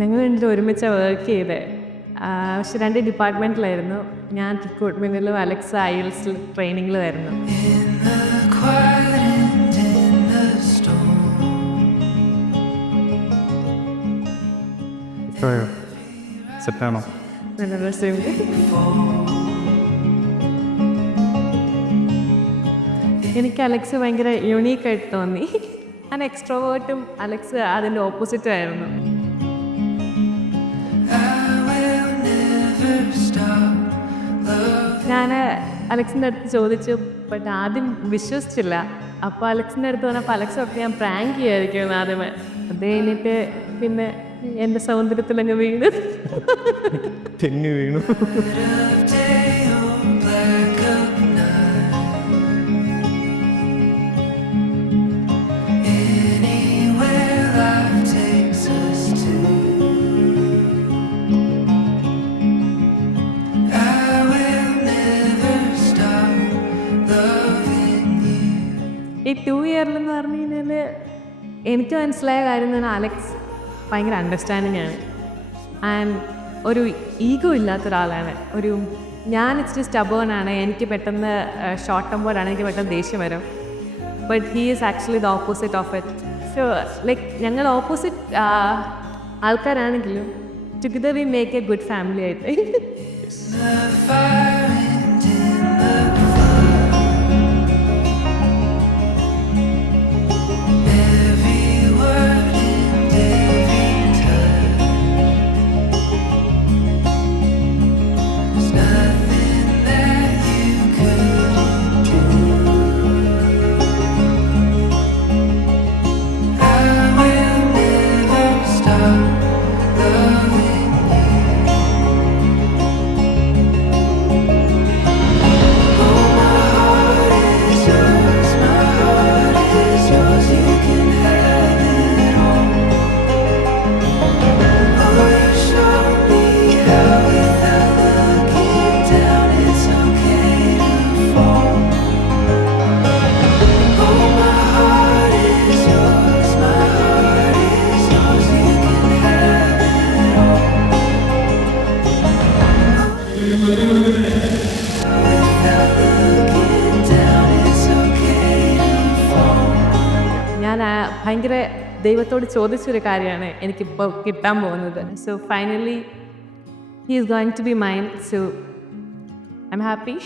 ഞങ്ങൾ രണ്ടും ഒരുമിച്ച് വർക്ക് ചെയ്തേ. പക്ഷെ 2 ഡിപ്പാർട്ട്മെൻറ്റിലായിരുന്നു. ഞാൻ റിക്രൂട്ട്മെൻറ്റിലും അലക്സ് IELTS ട്രെയിനിങ്ങിലുമായിരുന്നു. സെറ്റാണോ? നല്ല രസമുണ്ട്. എനിക്ക് അലക്സ് ഭയങ്കര യുണീക്കായിട്ട് തോന്നി. ഞാൻ എക്സ്ട്രോവേർട്ടും അലക്സ് അതിൻ്റെ ഓപ്പോസിറ്റും ആയിരുന്നു. ഞാൻ അലക്സിൻ്റെ അടുത്ത് ചോദിച്ചു, ബട്ട് ആദ്യം വിശ്വസിച്ചില്ല. അപ്പോൾ അലക്സിൻ്റെ അടുത്ത് പറഞ്ഞപ്പോൾ അലക്സ് ഒക്കെ ഞാൻ പ്രാങ്ക് ചെയ്യാതിരിക്കുന്നു ആദ്യമേ. അത് കഴിഞ്ഞിട്ട് പിന്നെ എൻ്റെ സൗന്ദര്യത്തിലങ്ങ് വീണ് തെന്നി വീണു. ഈ 2 ഇയറിലെന്ന് പറഞ്ഞു കഴിഞ്ഞാൽ എനിക്ക് മനസ്സിലായ കാര്യം എന്ന് പറഞ്ഞാൽ അലക്സ് ഭയങ്കര അണ്ടർസ്റ്റാൻഡിങ് ആണ്. ആൻഡ് ഒരു ഈഗോ ഇല്ലാത്തൊരാളാണ്. ഞാൻ ഇച്ചിരി സ്റ്റബേൺ. എനിക്ക് പെട്ടെന്ന് ഷോർട്ട് ടെമ്പേർഡാണ്. എനിക്ക് പെട്ടെന്ന് ദേഷ്യം വരും. But he is actually the opposite of it. So like ഞങ്ങൾ ഓപ്പോസിറ്റ് ആൾക്കാരാണെങ്കിലും together we make a good family ആയിട്ട്. ഞാൻ ഭയങ്കര ദൈവത്തോട് ചോദിച്ചൊരു കാര്യമാണ് എനിക്കിപ്പോൾ കിട്ടാൻ പോകുന്നത്. So finally he is going to be mine. So I am happy.